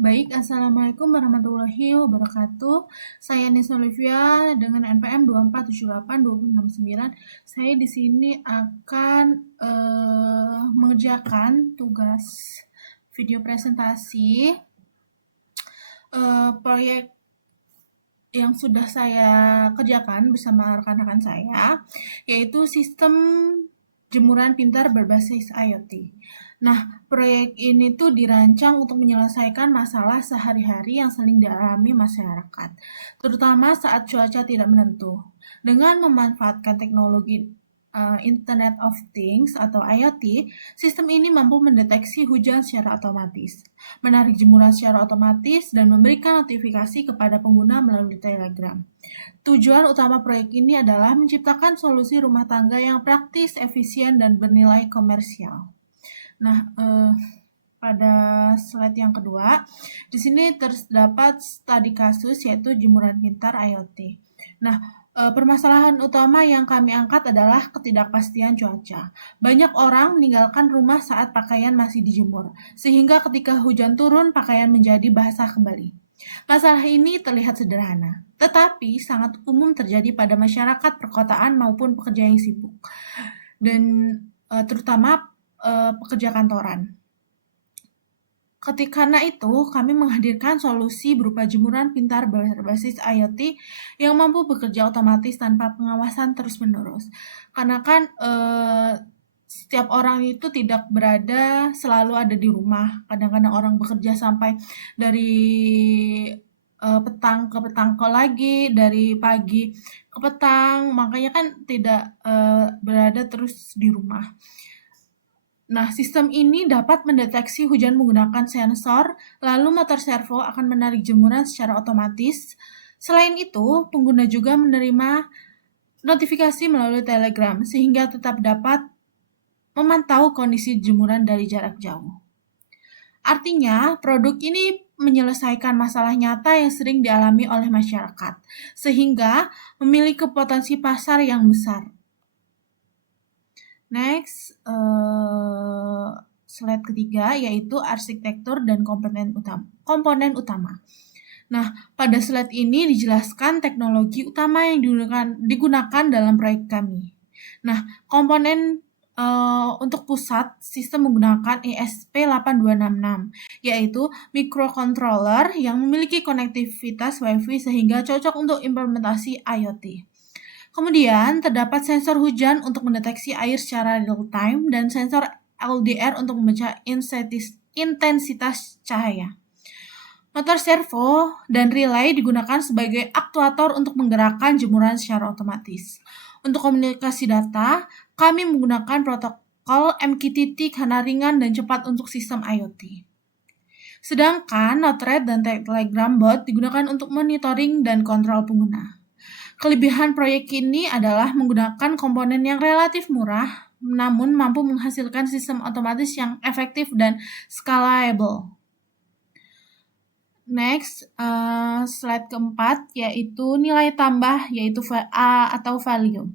Baik, Assalamualaikum warahmatullahi wabarakatuh. Saya Nisa Olivia dengan NPM 24782069. Saya di sini akan mengerjakan tugas video presentasi proyek yang sudah saya kerjakan bersama rekan-rekan saya, yaitu sistem jemuran pintar berbasis IoT. Nah, proyek ini tuh dirancang untuk menyelesaikan masalah sehari-hari yang sering dialami masyarakat, terutama saat cuaca tidak menentu. Dengan memanfaatkan teknologi Internet of Things atau IoT, sistem ini mampu mendeteksi hujan secara otomatis, menarik jemuran secara otomatis, dan memberikan notifikasi kepada pengguna melalui Telegram. Tujuan utama proyek ini adalah menciptakan solusi rumah tangga yang praktis, efisien, dan bernilai komersial. Nah, pada slide yang kedua, di sini terdapat studi kasus yaitu jemuran pintar IoT. Nah, permasalahan utama yang kami angkat adalah ketidakpastian cuaca. Banyak orang meninggalkan rumah saat pakaian masih dijemur, sehingga ketika hujan turun, pakaian menjadi basah kembali. Masalah ini terlihat sederhana, tetapi sangat umum terjadi pada masyarakat perkotaan maupun pekerja yang sibuk, dan terutama pekerja kantoran. Karena itu, kami menghadirkan solusi berupa jemuran pintar berbasis IoT yang mampu bekerja otomatis tanpa pengawasan terus-menerus. Karena kan setiap orang itu tidak berada selalu ada di rumah. Kadang-kadang orang bekerja sampai dari petang ke lagi, dari pagi ke petang, makanya kan tidak berada terus di rumah. Nah, sistem ini dapat mendeteksi hujan menggunakan sensor, lalu motor servo akan menarik jemuran secara otomatis. Selain itu, pengguna juga menerima notifikasi melalui Telegram, sehingga tetap dapat memantau kondisi jemuran dari jarak jauh. Artinya, produk ini menyelesaikan masalah nyata yang sering dialami oleh masyarakat, sehingga memiliki potensi pasar yang besar. Next, slide ketiga yaitu arsitektur dan komponen utama. Nah, pada slide ini dijelaskan teknologi utama yang digunakan dalam proyek kami. Nah, komponen untuk pusat sistem menggunakan ESP8266, yaitu microcontroller yang memiliki konektivitas Wi-Fi sehingga cocok untuk implementasi IoT. Kemudian, terdapat sensor hujan untuk mendeteksi air secara real-time dan sensor LDR untuk membaca intensitas cahaya. Motor servo dan relay digunakan sebagai aktuator untuk menggerakkan jemuran secara otomatis. Untuk komunikasi data, kami menggunakan protokol MQTT karena ringan dan cepat untuk sistem IoT. Sedangkan Node-RED dan Telegram bot digunakan untuk monitoring dan kontrol pengguna. Kelebihan proyek ini adalah menggunakan komponen yang relatif murah, namun mampu menghasilkan sistem otomatis yang efektif dan scalable. Next, slide keempat, yaitu nilai tambah, yaitu A atau value.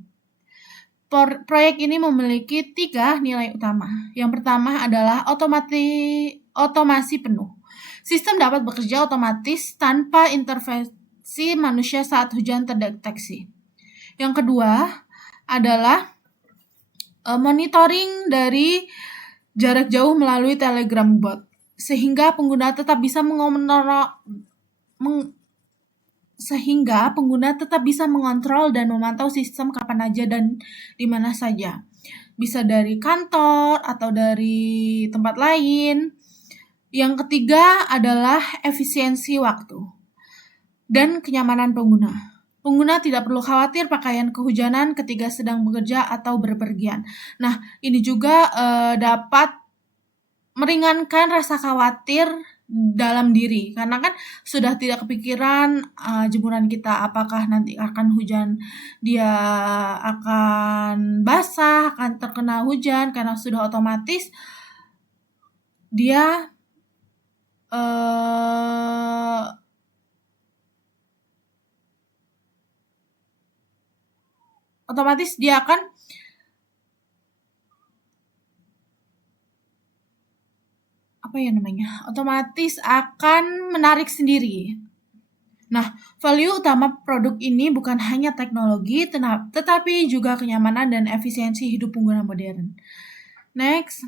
Proyek ini memiliki 3 nilai utama. Yang pertama adalah otomasi penuh. Sistem dapat bekerja otomatis tanpa intervensi manusia saat hujan terdeteksi. Yang kedua adalah monitoring dari jarak jauh melalui Telegram bot, sehingga pengguna tetap bisa mengontrol dan memantau sistem kapan aja dan di mana saja. Bisa dari kantor atau dari tempat lain. Yang ketiga adalah efisiensi waktu dan kenyamanan pengguna. Pengguna tidak perlu khawatir pakaian kehujanan ketika sedang bekerja atau berpergian. Nah, ini juga dapat meringankan rasa khawatir dalam diri, karena kan sudah tidak kepikiran jemuran kita apakah nanti akan hujan, dia akan basah, akan terkena hujan, karena sudah otomatis dia akan otomatis akan menarik sendiri. Nah, value utama produk ini bukan hanya teknologi, tetapi juga kenyamanan dan efisiensi hidup pengguna modern. Next,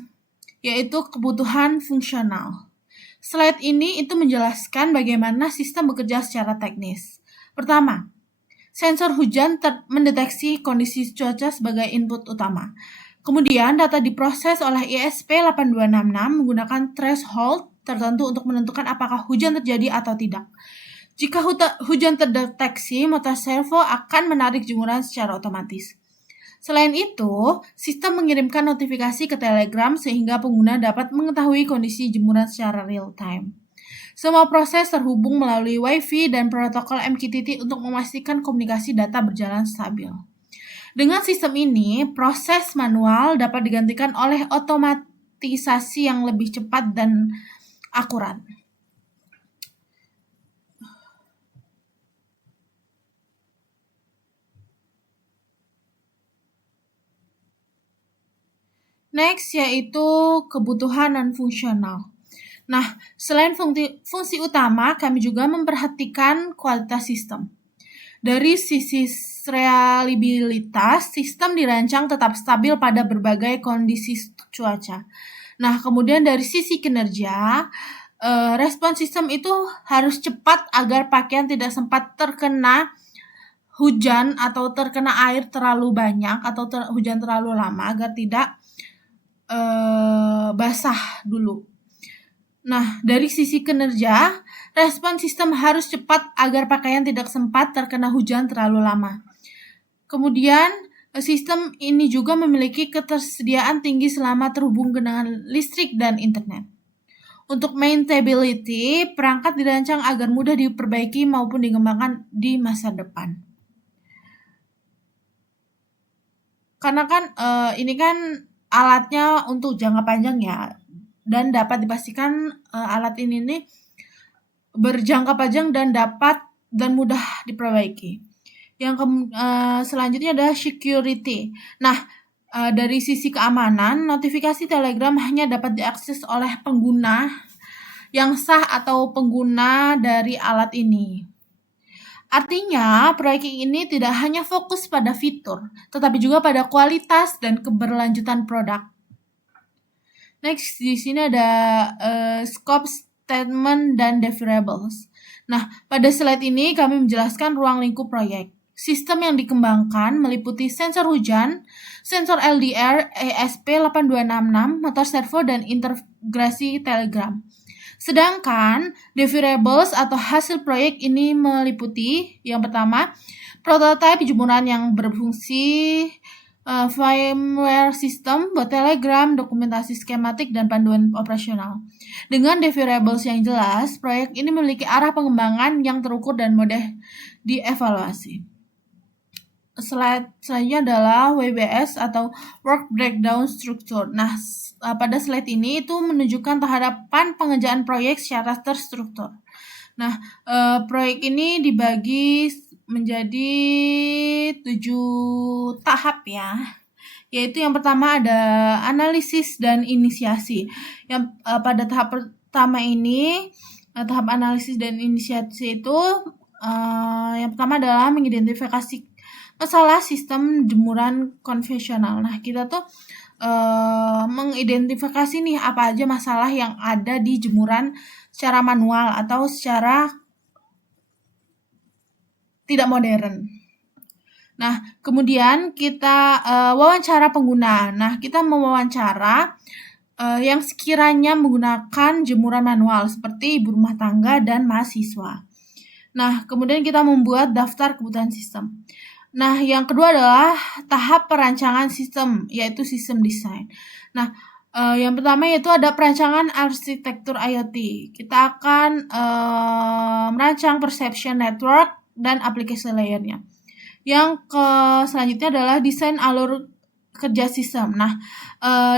yaitu kebutuhan fungsional. Slide ini itu menjelaskan bagaimana sistem bekerja secara teknis. Pertama, sensor hujan mendeteksi kondisi cuaca sebagai input utama. Kemudian data diproses oleh ESP8266 menggunakan threshold tertentu untuk menentukan apakah hujan terjadi atau tidak. Jika hujan terdeteksi, motor servo akan menarik jemuran secara otomatis. Selain itu, sistem mengirimkan notifikasi ke Telegram sehingga pengguna dapat mengetahui kondisi jemuran secara real time. Semua proses terhubung melalui Wi-Fi dan protokol MQTT untuk memastikan komunikasi data berjalan stabil. Dengan sistem ini, proses manual dapat digantikan oleh otomatisasi yang lebih cepat dan akurat. Next, yaitu kebutuhan non-fungsional. Nah, selain fungsi utama, kami juga memperhatikan kualitas sistem. Dari sisi reliabilitas, sistem dirancang tetap stabil pada berbagai kondisi cuaca. Nah, kemudian dari sisi kinerja, respon sistem itu harus cepat agar pakaian tidak sempat terkena hujan atau terkena air terlalu banyak atau hujan terlalu lama agar tidak basah dulu. Nah, dari sisi kinerja, respon sistem harus cepat agar pakaian tidak sempat terkena hujan terlalu lama. Kemudian, sistem ini juga memiliki ketersediaan tinggi selama terhubung dengan listrik dan internet. Untuk maintainability, perangkat dirancang agar mudah diperbaiki maupun dikembangkan di masa depan. Karena kan ini kan alatnya untuk jangka panjang ya, dan dapat dipastikan alat ini nih berjangka panjang dan dapat dan mudah diperbaiki. Yang selanjutnya adalah security. Nah, dari sisi keamanan, notifikasi Telegram hanya dapat diakses oleh pengguna yang sah atau pengguna dari alat ini. Artinya, proyek ini tidak hanya fokus pada fitur, tetapi juga pada kualitas dan keberlanjutan produk. Next, di sini ada scope statement dan deliverables. Nah, pada slide ini kami menjelaskan ruang lingkup proyek. Sistem yang dikembangkan meliputi sensor hujan, sensor LDR ESP8266, motor servo, dan integrasi Telegram. Sedangkan deliverables atau hasil proyek ini meliputi yang pertama, prototipe jemuran yang berfungsi, firmware system buat Telegram, dokumentasi skematik, dan panduan operasional. Dengan deliverables yang jelas, proyek ini memiliki arah pengembangan yang terukur dan mudah dievaluasi. Selanjutnya adalah WBS atau Work Breakdown Structure. Nah, pada slide ini itu menunjukkan tahapan pengerjaan proyek secara terstruktur. Nah, proyek ini dibagi menjadi 7 tahap ya. Yaitu yang pertama ada analisis dan inisiasi. Yang pada tahap pertama ini, tahap analisis dan inisiasi itu yang pertama adalah mengidentifikasi masalah sistem jemuran konvensional. Nah, kita tuh mengidentifikasi nih apa aja masalah yang ada di jemuran secara manual atau secara tidak modern. Nah, kemudian kita wawancara pengguna. Nah, kita mewawancara yang sekiranya menggunakan jemuran manual seperti ibu rumah tangga dan mahasiswa. Nah, kemudian kita membuat daftar kebutuhan sistem. Nah, yang kedua adalah tahap perancangan sistem, yaitu sistem design. Nah, yang pertama yaitu ada perancangan arsitektur IoT. Kita akan merancang perception network dan application layer-nya. Yang selanjutnya adalah desain alur kerja sistem. Nah,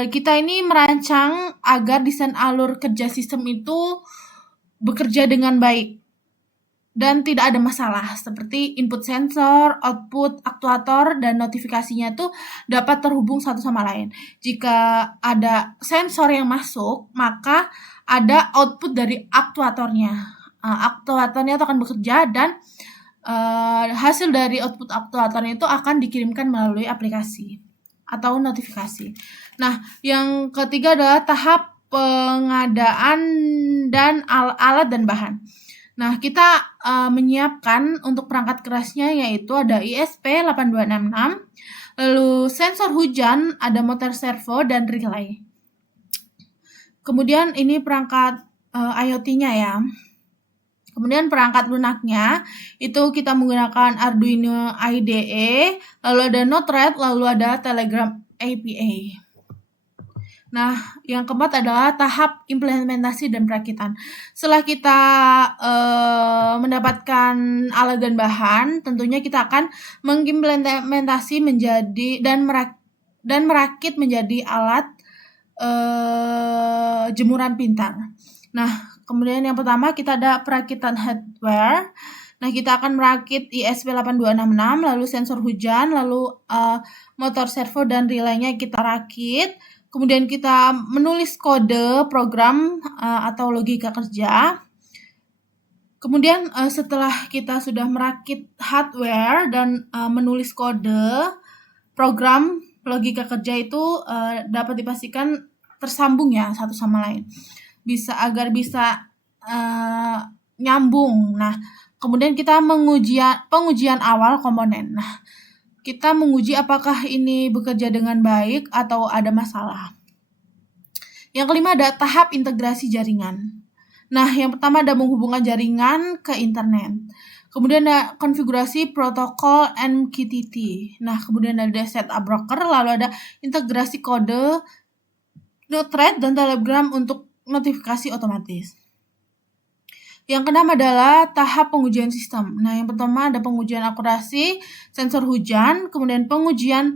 kita ini merancang agar desain alur kerja sistem itu bekerja dengan baik dan tidak ada masalah seperti input sensor, output aktuator, dan notifikasinya itu dapat terhubung satu sama lain. Jika ada sensor yang masuk, maka ada output dari aktuatornya. Aktuatornya itu akan bekerja dan hasil dari output aktuatornya itu akan dikirimkan melalui aplikasi atau notifikasi. Nah, yang ketiga adalah tahap pengadaan dan alat dan bahan. Nah, kita menyiapkan untuk perangkat kerasnya yaitu ada ISP8266, lalu sensor hujan, ada motor servo dan relay. Kemudian ini perangkat IoT-nya ya. Kemudian perangkat lunaknya itu kita menggunakan Arduino IDE, lalu ada Node-RED, lalu ada Telegram API. Nah, yang keempat adalah tahap implementasi dan perakitan. Setelah kita mendapatkan alat dan bahan, tentunya kita akan mengimplementasi menjadi dan merakit menjadi alat jemuran pintar. Nah, kemudian yang pertama kita ada perakitan hardware. Nah, kita akan merakit ISP8266, lalu sensor hujan, lalu motor servo dan relaynya kita rakit. Kemudian kita menulis kode program atau logika kerja. Kemudian setelah kita sudah merakit hardware dan menulis kode, program logika kerja itu dapat dipastikan tersambung ya satu sama lain. Agar bisa nyambung. Nah, kemudian kita pengujian awal komponen. Nah, kita menguji apakah ini bekerja dengan baik atau ada masalah. Yang kelima ada tahap integrasi jaringan. Nah, yang pertama ada menghubungkan jaringan ke internet. Kemudian ada konfigurasi protokol MQTT. Nah, kemudian ada setup broker, lalu ada integrasi kode Node-RED dan Telegram untuk notifikasi otomatis. Yang keenam adalah tahap pengujian sistem. Nah, yang pertama ada pengujian akurasi sensor hujan, kemudian pengujian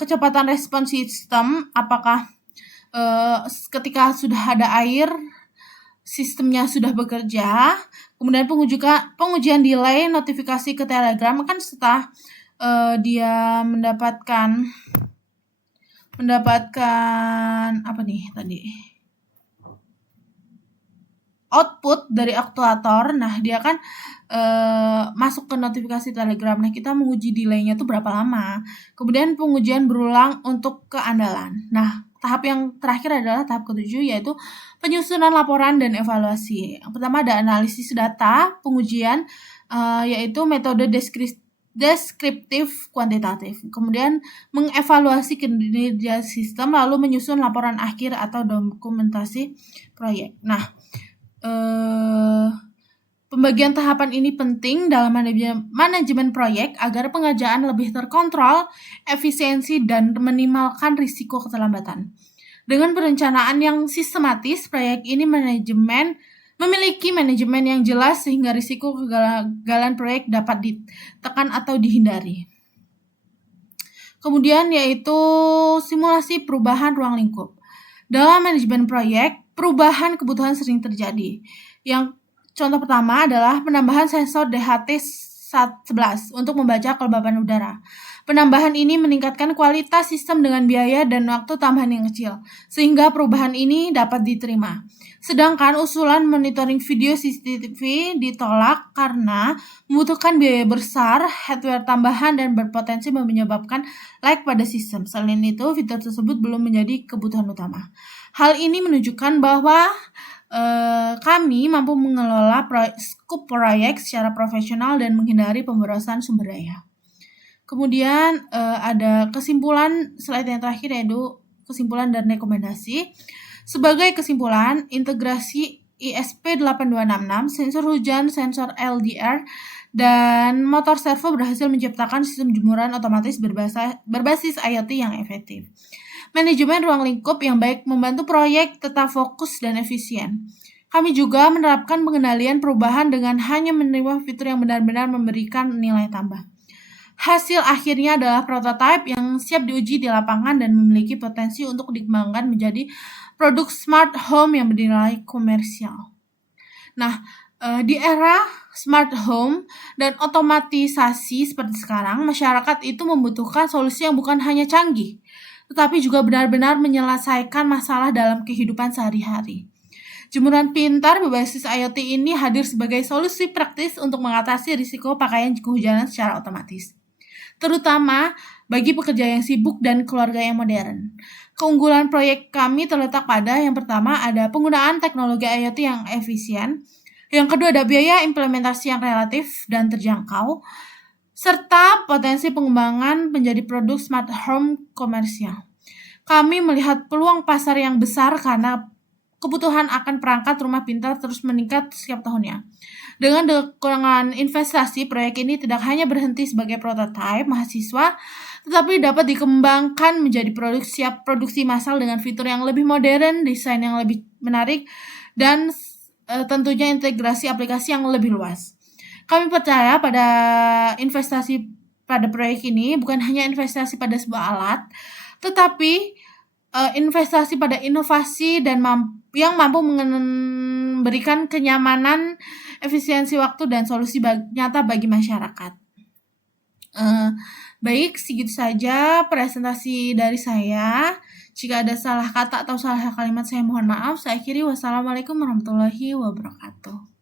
kecepatan respons sistem, apakah ketika sudah ada air sistemnya sudah bekerja. Kemudian pengujian delay notifikasi ke Telegram kan setelah dia mendapatkan apa nih tadi? Output dari aktuator. Nah, dia kan masuk ke notifikasi Telegram. Nah, kita menguji delay-nya itu berapa lama. Kemudian pengujian berulang untuk keandalan. Nah, tahap yang terakhir adalah tahap ke-7 yaitu penyusunan laporan dan evaluasi. Yang pertama ada analisis data, pengujian yaitu metode deskriptif kuantitatif. Kemudian mengevaluasi kinerja sistem lalu menyusun laporan akhir atau dokumentasi proyek. Nah, pembagian tahapan ini penting dalam manajemen proyek agar pengerjaan lebih terkontrol, efisiensi, dan meminimalkan risiko keterlambatan. Dengan perencanaan yang sistematis, proyek ini memiliki manajemen yang jelas sehingga risiko kegagalan proyek dapat ditekan atau dihindari. Kemudian yaitu simulasi perubahan ruang lingkup. Dalam manajemen proyek, perubahan kebutuhan sering terjadi. Yang contoh pertama adalah penambahan sensor DHT-11 untuk membaca kelembapan udara. Penambahan ini meningkatkan kualitas sistem dengan biaya dan waktu tambahan yang kecil, sehingga perubahan ini dapat diterima. Sedangkan usulan monitoring video CCTV ditolak karena membutuhkan biaya besar, hardware tambahan, dan berpotensi menyebabkan lag pada sistem. Selain itu, fitur tersebut belum menjadi kebutuhan utama. Hal ini menunjukkan bahwa kami mampu mengelola skop proyek secara profesional dan menghindari pemborosan sumber daya. Kemudian ada kesimpulan, slide yang terakhir yaitu kesimpulan dan rekomendasi. Sebagai kesimpulan, integrasi ISP8266, sensor hujan, sensor LDR, dan motor servo berhasil menciptakan sistem jemuran otomatis berbasis IoT yang efektif. Manajemen ruang lingkup yang baik membantu proyek tetap fokus dan efisien. Kami juga menerapkan pengendalian perubahan dengan hanya menerima fitur yang benar-benar memberikan nilai tambah. Hasil akhirnya adalah prototipe yang siap diuji di lapangan dan memiliki potensi untuk dikembangkan menjadi produk smart home yang bernilai komersial. Nah, di era smart home dan otomatisasi seperti sekarang, masyarakat itu membutuhkan solusi yang bukan hanya canggih, tetapi juga benar-benar menyelesaikan masalah dalam kehidupan sehari-hari. Jemuran pintar berbasis IoT ini hadir sebagai solusi praktis untuk mengatasi risiko pakaian kehujanan secara otomatis, terutama bagi pekerja yang sibuk dan keluarga yang modern. Keunggulan proyek kami terletak pada yang pertama ada penggunaan teknologi IoT yang efisien, yang kedua ada biaya implementasi yang relatif dan terjangkau, serta potensi pengembangan menjadi produk smart home komersial. Kami melihat peluang pasar yang besar karena kebutuhan akan perangkat rumah pintar terus meningkat setiap tahunnya. Dengan dukungan investasi, proyek ini tidak hanya berhenti sebagai prototipe mahasiswa, tetapi dapat dikembangkan menjadi produk siap produksi massal dengan fitur yang lebih modern, desain yang lebih menarik, dan tentunya integrasi aplikasi yang lebih luas. Kami percaya pada investasi pada proyek ini bukan hanya investasi pada sebuah alat, tetapi investasi pada inovasi dan yang mampu memberikan kenyamanan, efisiensi waktu, dan solusi nyata bagi masyarakat. Baik, segitu saja presentasi dari saya. Jika ada salah kata atau salah kalimat, saya mohon maaf. Saya akhiri. Wassalamualaikum warahmatullahi wabarakatuh.